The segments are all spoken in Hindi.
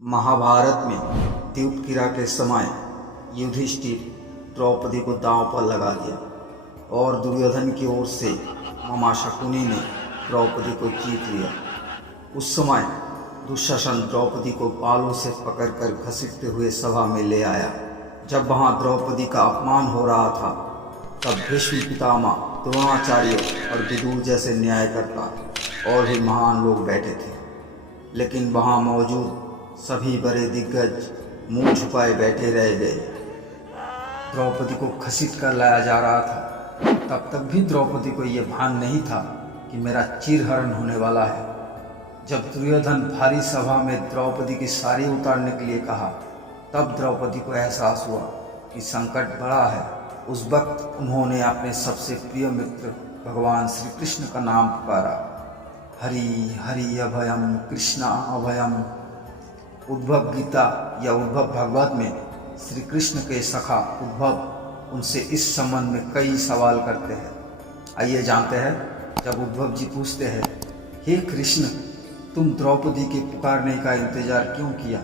महाभारत में द्यूतक्रीड़ा के समय युधिष्ठिर द्रौपदी को दांव पर लगा दिया और दुर्योधन की ओर से मामा शकुनी ने द्रौपदी को जीत लिया। उस समय दुशासन द्रौपदी को बालों से पकड़कर घसीटते हुए सभा में ले आया। जब वहां द्रौपदी का अपमान हो रहा था तब भीष्म पितामह, द्रोणाचार्य और विदुर जैसे न्यायकर्ता और भी महान लोग बैठे थे, लेकिन वहां मौजूद सभी बड़े दिग्गज मुंह छुपाए बैठे रह गए। द्रौपदी को घसीट कर लाया जा रहा था। तब तक भी द्रौपदी को यह भान नहीं था कि मेरा चीरहरण होने वाला है। जब दुर्योधन भारी सभा में द्रौपदी की साड़ी उतारने के लिए कहा तब द्रौपदी को एहसास हुआ कि संकट बड़ा है। उस वक्त उन्होंने अपने सबसे प्रिय मित्र भगवान श्री कृष्ण का नाम पुकारा। हरि हरि अभयम कृष्णा अभयम। उद्धव गीता या उद्धव भागवत में श्री कृष्ण के सखा उद्धव उनसे इस संबंध में कई सवाल करते हैं। आइए जानते हैं। जब उद्धव जी पूछते हैं, हे कृष्ण, तुम द्रौपदी के पुकारने का इंतजार क्यों किया?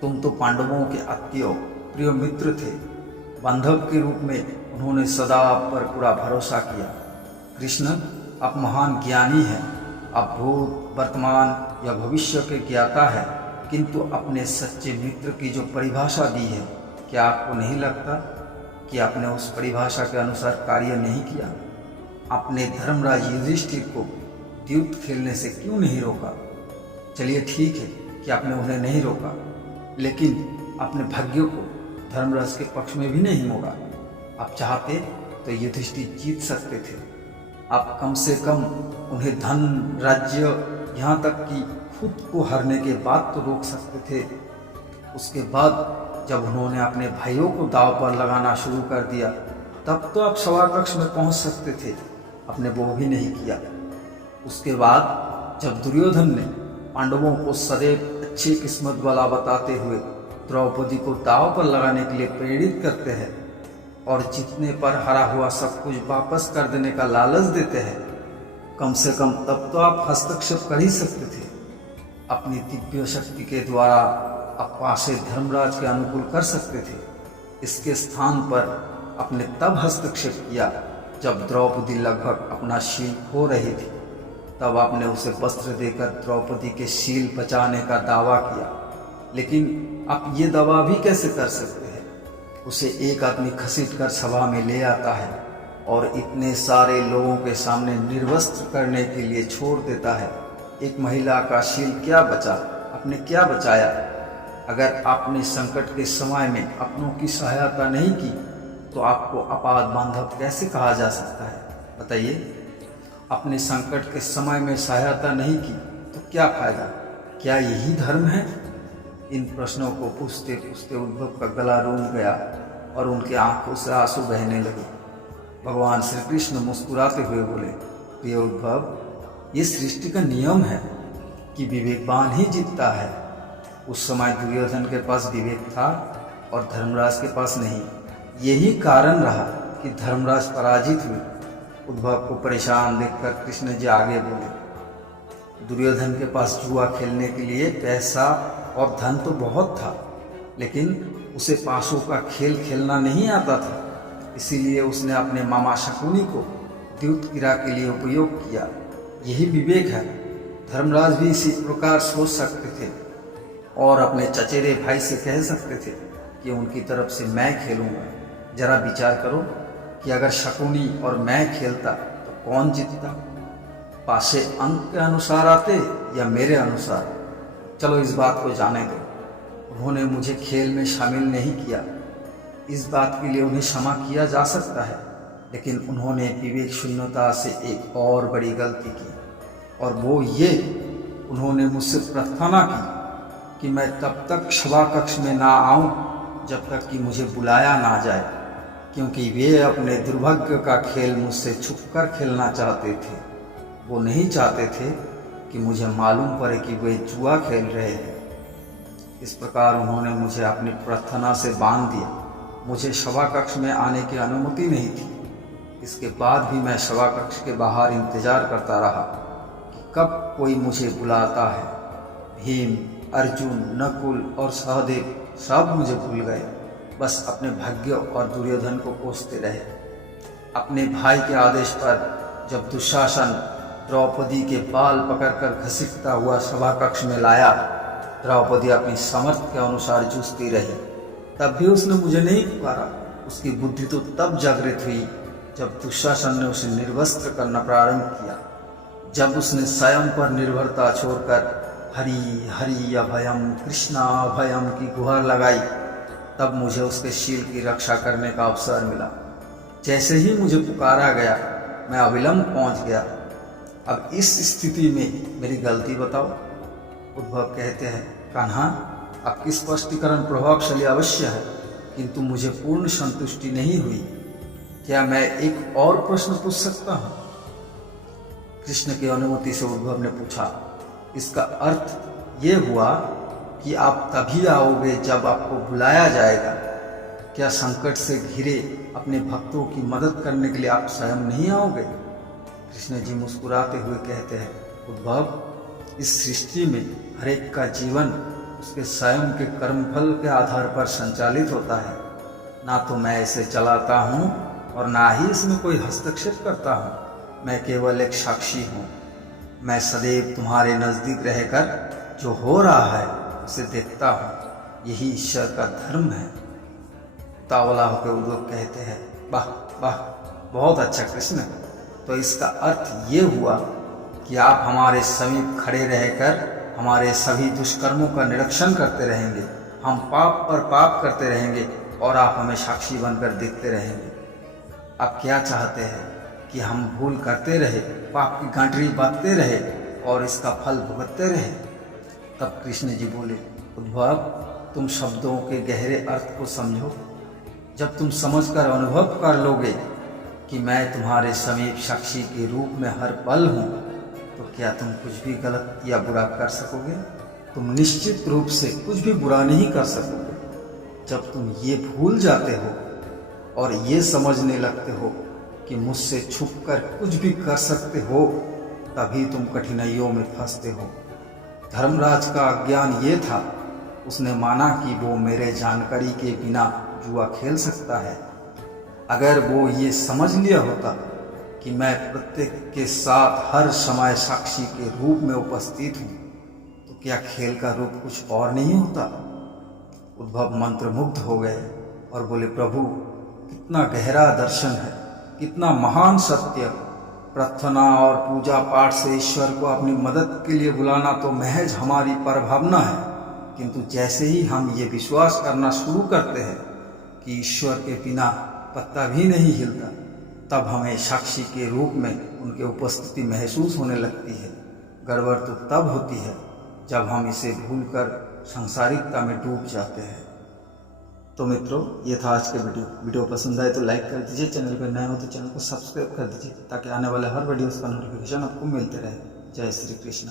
तुम तो पांडवों के अत्यंत प्रिय मित्र थे। बांधव के रूप में उन्होंने सदा आप पर पूरा भरोसा किया। कृष्ण, आप महान ज्ञानी हैं। आप भूत, वर्तमान या भविष्य के ज्ञाता है, किंतु अपने सच्चे मित्र की जो परिभाषा दी है, क्या आपको नहीं लगता कि आपने उस परिभाषा के अनुसार कार्य नहीं किया? आपने धर्मराज युधिष्ठिर को द्यूत खेलने से क्यों नहीं रोका? चलिए ठीक है कि आपने उन्हें नहीं रोका, लेकिन अपने भाग्य को धर्मराज के पक्ष में भी नहीं मोड़ा। आप चाहते तो युधिष्ठिर जीत सकते थे। आप कम से कम उन्हें धन, राज्य, यहाँ तक कि खुद को हारने के बाद तो रोक सकते थे। उसके बाद जब उन्होंने अपने भाइयों को दांव पर लगाना शुरू कर दिया तब तो आप सभा कक्ष में पहुंच सकते थे। आपने वो भी नहीं किया। उसके बाद जब दुर्योधन ने पांडवों को सदैव अच्छी किस्मत वाला बताते हुए द्रौपदी को दांव पर लगाने के लिए प्रेरित करते हैं और जीतने पर हरा हुआ सब कुछ वापस कर देने का लालच देते हैं, कम से कम तब तो आप हस्तक्षेप कर ही सकते थे। अपनी दिव्य शक्ति के द्वारा आप पासे धर्मराज के अनुकूल कर सकते थे। इसके स्थान पर आपने तब हस्तक्षेप किया जब द्रौपदी लगभग अपना शील खो रही थी। तब आपने उसे वस्त्र देकर द्रौपदी के शील बचाने का दावा किया। लेकिन आप ये दावा भी कैसे कर सकते हैं? उसे एक आदमी घसीट कर सभा में ले आता है और इतने सारे लोगों के सामने निर्वस्त्र करने के लिए छोड़ देता है। एक महिला का शील क्या बचा? आपने क्या बचाया? अगर आपने संकट के समय में अपनों की सहायता नहीं की तो आपको अपाद बांधव कैसे कहा जा सकता है? बताइए। अपने संकट के समय में सहायता नहीं की तो क्या फायदा? क्या यही धर्म है? इन प्रश्नों को पूछते पूछते उद्धव का गला रूंध गया और उनके आंखों से आंसू बहने लगे। भगवान श्री कृष्ण मुस्कुराते हुए बोले, प्रिय उद्धव, ये सृष्टि का नियम है कि विवेकवान ही जीतता है। उस समय दुर्योधन के पास विवेक था और धर्मराज के पास नहीं। यही कारण रहा कि धर्मराज पराजित हुए। उद्धव को परेशान देखकर कृष्ण जी आगे बोले, दुर्योधन के पास जुआ खेलने के लिए पैसा और धन तो बहुत था, लेकिन उसे पासों का खेल खेलना नहीं आता था। इसीलिए उसने अपने मामा शकुनी को द्यूतक्रीड़ा के लिए उपयोग किया। यही विवेक है। धर्मराज भी इसी प्रकार सोच सकते थे और अपने चचेरे भाई से कह सकते थे कि उनकी तरफ से मैं खेलूंगा। जरा विचार करो कि अगर शकुनी और मैं खेलता तो कौन जीतता? पासे अंक के अनुसार आते या मेरे अनुसार? चलो इस बात को जाने दो। उन्होंने मुझे खेल में शामिल नहीं किया। इस बात के लिए उन्हें क्षमा किया जा सकता है, लेकिन उन्होंने विवेक शून्यता से एक और बड़ी गलती की, और वो ये, उन्होंने मुझसे प्रार्थना की कि मैं तब तक सभा कक्ष में ना आऊं जब तक कि मुझे बुलाया ना जाए, क्योंकि वे अपने दुर्भाग्य का खेल मुझसे छुपकर खेलना चाहते थे। वो नहीं चाहते थे कि मुझे मालूम पड़े कि वे जुआ खेल रहे हैं। इस प्रकार उन्होंने मुझे अपनी प्रार्थना से बांध दिया। मुझे सभा कक्ष में आने की अनुमति नहीं थी। इसके बाद भी मैं सभा कक्ष के बाहर इंतजार करता रहा कि कब कोई मुझे बुलाता है। भीम, अर्जुन, नकुल और सहदेव सब मुझे भूल गए, बस अपने भाग्य और दुर्योधन को कोसते रहे। अपने भाई के आदेश पर जब दुशासन द्रौपदी के बाल पकड़कर घसीटता हुआ सभा कक्ष में लाया, द्रौपदी अपनी समर्थ के अनुसार जूझती रही। तब भी उसने मुझे नहीं पुकारा। उसकी बुद्धि तो तब जागृत हुई जब दुशासन ने उसे निर्वस्त्र करना प्रारंभ किया। जब उसने स्वयं पर निर्भरता छोड़कर हरि हरि अभयम कृष्णा अभयम की गुहार लगाई, तब मुझे उसके शील की रक्षा करने का अवसर मिला। जैसे ही मुझे पुकारा गया, मैं अविलंब पहुंच गया। अब इस स्थिति में मेरी गलती बताओ। उद्धव कहते हैं, कान्हा, आपकी स्पष्टीकरण प्रभावशाली अवश्य है, किंतु मुझे पूर्ण संतुष्टि नहीं हुई। क्या मैं एक और प्रश्न पूछ सकता हूँ? कृष्ण की अनुमति से उद्धव ने पूछा। इसका अर्थ ये हुआ कि आप तभी आओगे जब आपको बुलाया जाएगा। क्या संकट से घिरे अपने भक्तों की मदद करने के लिए आप स्वयं नहीं आओगे? कृष्ण जी मुस्कुराते हुए कहते हैं, उद्धव, इस सृष्टि में हर एक का जीवन उसके स्वयं के कर्मफल के आधार पर संचालित होता है। ना तो मैं इसे चलाता हूँ और ना ही इसमें कोई हस्तक्षेप करता हूँ। मैं केवल एक साक्षी हूँ। मैं सदैव तुम्हारे नज़दीक रहकर जो हो रहा है उसे देखता हूँ। यही ईश्वर का धर्म है। तावला होकर उद्धव कहते हैं, वाह वाह, बहुत अच्छा कृष्ण। तो इसका अर्थ ये हुआ कि आप हमारे समीप खड़े रहकर हमारे सभी दुष्कर्मों का निरीक्षण करते रहेंगे। हम पाप पर पाप करते रहेंगे और आप हमें साक्षी बनकर देखते रहेंगे। आप क्या चाहते हैं कि हम भूल करते रहे, पाप की गांठरी बांधते रहे और इसका फल भुगतते रहे? तब कृष्ण जी बोले, उद्धव, तुम शब्दों के गहरे अर्थ को समझो। जब तुम समझकर अनुभव कर लोगे कि मैं तुम्हारे समीप साक्षी के रूप में हर पल हूँ, तो क्या तुम कुछ भी गलत या बुरा कर सकोगे? तुम निश्चित रूप से कुछ भी बुरा नहीं कर सकोगे। जब तुम ये भूल जाते हो और ये समझने लगते हो कि मुझसे छुपकर कुछ भी कर सकते हो, तभी तुम कठिनाइयों में फंसते हो। धर्मराज का अज्ञान ये था, उसने माना कि वो मेरे जानकारी के बिना जुआ खेल सकता है। अगर वो ये समझ लिया होता कि मैं प्रत्येक के साथ हर समय साक्षी के रूप में उपस्थित हूँ, तो क्या खेल का रूप कुछ और नहीं होता? उद्धव मंत्रमुग्ध हो गए और बोले, प्रभु, कितना गहरा दर्शन है, कितना महान सत्य। प्रार्थना और पूजा पाठ से ईश्वर को अपनी मदद के लिए बुलाना तो महज हमारी परभावना है, किंतु जैसे ही हम ये विश्वास करना शुरू करते हैं कि ईश्वर के बिना पत्ता भी नहीं हिलता, तब हमें साक्षी के रूप में उनकी उपस्थिति महसूस होने लगती है। गड़बड़ तो तब होती है जब हम इसे भूलकर सांसारिकता में डूब जाते हैं। तो मित्रों, ये था आज के वीडियो पसंद आए तो लाइक कर दीजिए। चैनल पर नए हो तो चैनल को सब्सक्राइब कर दीजिए, ताकि आने वाले हर वीडियोस का नोटिफिकेशन आपको मिलते रहे। जय श्री कृष्ण।